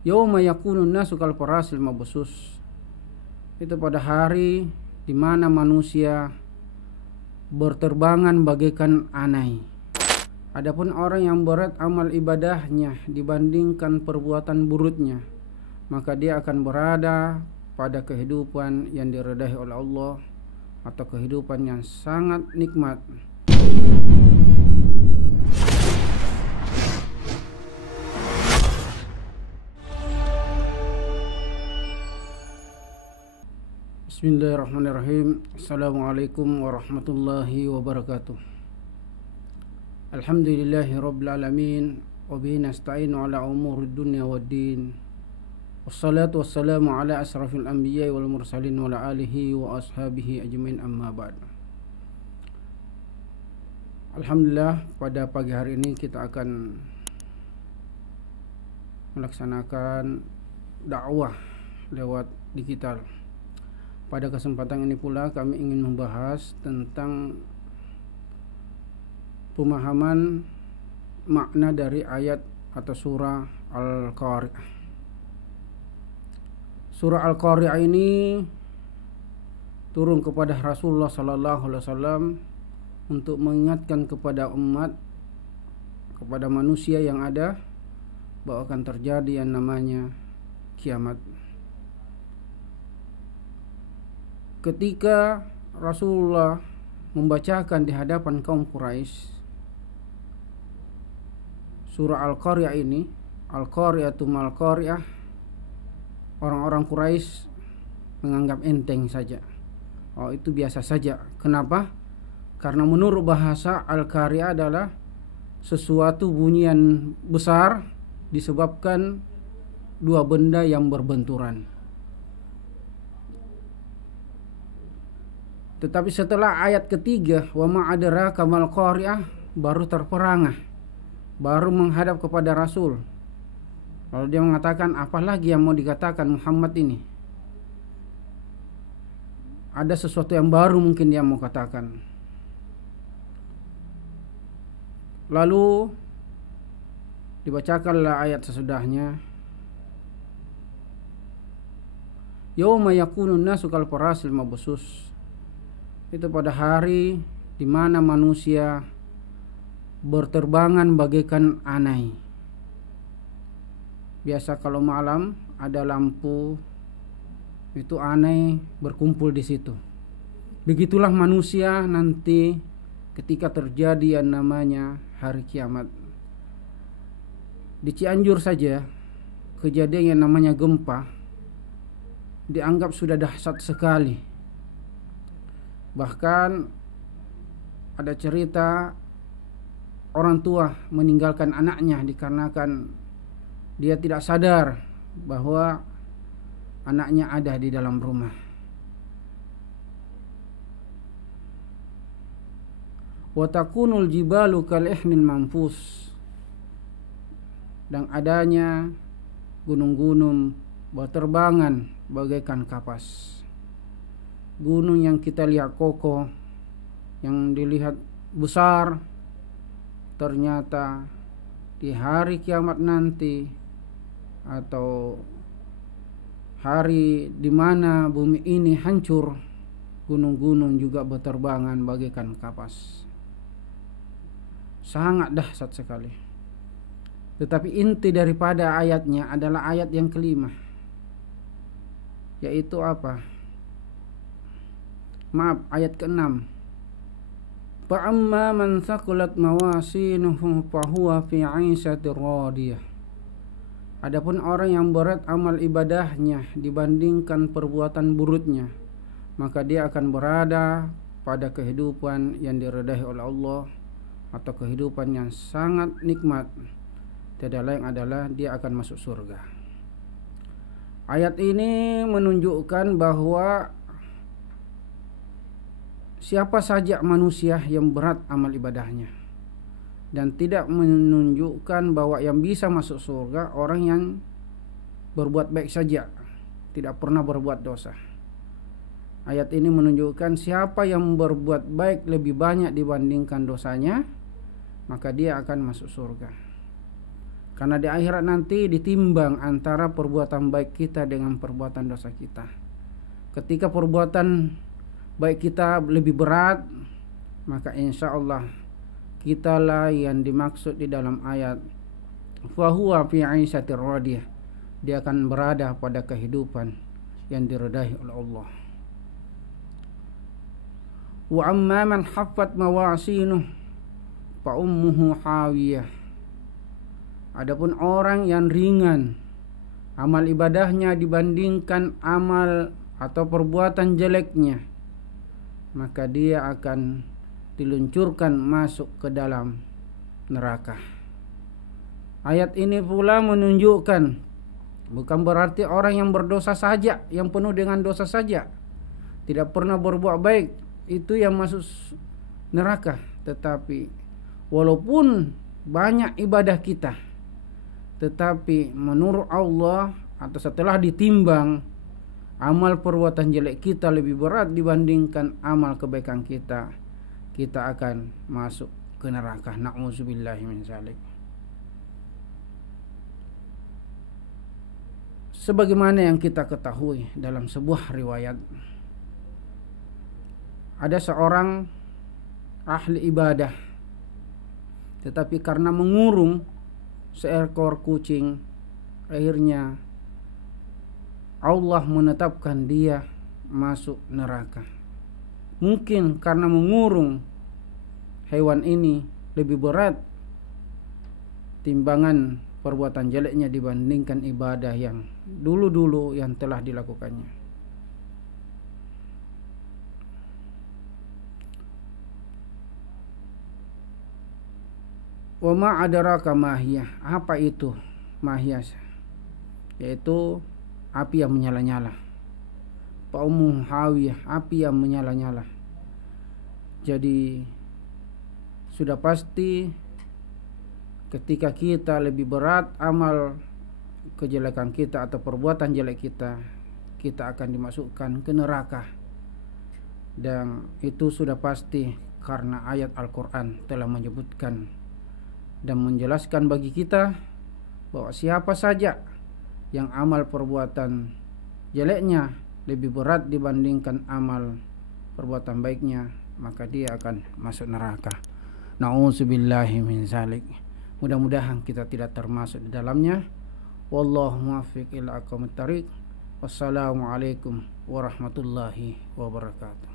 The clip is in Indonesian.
Yauma yakunun nasu kal farasil mabsus. Itu pada hari di mana manusia berterbangan bagaikan anai. Adapun orang yang berat amal ibadahnya dibandingkan perbuatan buruknya, maka dia akan berada pada kehidupan yang diridai oleh Allah atau kehidupan yang sangat nikmat. Bismillahirrahmanirrahim. Assalamualaikum warahmatullahi wabarakatuh. Alhamdulillahi rabbil alamin, wa bihi nasta'inu ala umurid dunya waddin. Wassalatu wassalamu ala asrafil anbiya'i wal mursalin wa ala alihi wa ashabihi ajmain, amma ba'd. Alhamdulillah, pada pagi hari ini kita akan melaksanakan dakwah lewat digital. Pada kesempatan ini pula kami ingin membahas tentang pemahaman makna dari ayat atau surah Al-Qari'ah. Surah Al-Qari'ah ini turun kepada Rasulullah sallallahu alaihi wasallam untuk mengingatkan kepada umat, kepada manusia yang ada, bahwa akan terjadi yang namanya kiamat. Ketika Rasulullah membacakan di hadapan kaum Quraisy surah Al-Qari'ah ini, Al-Qari'atu mal Qari'ah, orang-orang Quraisy menganggap enteng saja. Oh, itu biasa saja. Kenapa? Karena menurut bahasa Al-Qari'ah adalah sesuatu bunyian besar disebabkan dua benda yang berbenturan. Tetapi setelah ayat ketiga, wa ma adraka mal qari'ah, baru terperangah, baru menghadap kepada Rasul. Lalu dia mengatakan, apalagi yang mau dikatakan Muhammad ini? Ada sesuatu yang baru mungkin dia mau katakan. Lalu dibacakanlah ayat sesudahnya. Yauma yakunun nasu kal farasil mabsus. Itu pada hari di mana manusia berterbangan bagaikan anai. Biasa kalau malam ada lampu, itu anai berkumpul di situ. Begitulah manusia nanti ketika terjadi yang namanya hari kiamat. Di Cianjur saja kejadian yang namanya gempa dianggap sudah dahsyat sekali. Bahkan ada cerita orang tua meninggalkan anaknya dikarenakan dia tidak sadar bahwa anaknya ada di dalam rumah. Wa takunul jibalu kal ihnil manfus, dan adanya gunung-gunung berterbangan bagaikan kapas. Gunung yang kita lihat kokoh, yang dilihat besar, ternyata di hari kiamat nanti atau hari di mana bumi ini hancur, gunung-gunung juga berterbangan bagaikan kapas. Sangat dahsyat sekali. Tetapi inti daripada ayatnya adalah ayat yang kelima, yaitu apa? Ayat ke-6. Fa'amma man thaqulat mawasinuhu fahuwa fi 'ishatir radiyah. Adapun orang yang berat amal ibadahnya dibandingkan perbuatan buruknya, maka dia akan berada pada kehidupan yang diridai oleh Allah atau kehidupan yang sangat nikmat. Tiada lain adalah dia akan masuk surga. Ayat ini menunjukkan bahwa siapa saja manusia yang berat amal ibadahnya, dan tidak menunjukkan bahwa yang bisa masuk surga orang yang berbuat baik saja, tidak pernah berbuat dosa. Ayat ini menunjukkan siapa yang berbuat baik lebih banyak dibandingkan dosanya, maka dia akan masuk surga. Karena di akhirat nanti ditimbang antara perbuatan baik kita dengan perbuatan dosa kita. Ketika perbuatan baik kita lebih berat, maka insya Allah kitalah yang dimaksud di dalam ayat fahuwa fi 'ishatir radiyah. Dia akan berada pada kehidupan yang diridai oleh Allah. Wa amma man haffat mawasinuh fa ummuhu hawiyah. Adapun orang yang ringan amal ibadahnya dibandingkan amal atau perbuatan jeleknya, maka dia akan diluncurkan masuk ke dalam neraka. Ayat ini pula menunjukkan bukan berarti orang yang berdosa saja, yang penuh dengan dosa saja, tidak pernah berbuat baik, itu yang masuk neraka. Tetapi walaupun banyak ibadah kita, tetapi menurut Allah atau setelah ditimbang, amal perbuatan jelek kita lebih berat dibandingkan amal kebaikan kita, kita akan masuk ke neraka. Na'udzubillahi min dzalik. Sebagaimana yang kita ketahui dalam sebuah riwayat, ada seorang ahli ibadah, tetapi karena mengurung seekor kucing, akhirnya Allah menetapkan dia masuk neraka. Mungkin karena mengurung hewan ini lebih berat timbangan perbuatan jeleknya dibandingkan ibadah yang dulu-dulu yang telah dilakukannya. Wa ma adraka mahiyah. Apa itu mahiyah? Yaitu api yang menyala-nyala. Fa'ummu hawiyah, api yang menyala-nyala. Jadi sudah pasti ketika kita lebih berat amal kejelekan kita atau perbuatan jelek kita, kita akan dimasukkan ke neraka. Dan itu sudah pasti karena ayat Al-Quran telah menyebutkan dan menjelaskan bagi kita bahwa siapa saja yang amal perbuatan jeleknya lebih berat dibandingkan amal perbuatan baiknya, maka dia akan masuk neraka. Na'udzubillahi min dzalik. Mudah-mudahan kita tidak termasuk di dalamnya. Wallahu muwaffiq ila aqwamit thariq. Wassalamualaikum warahmatullahi wabarakatuh.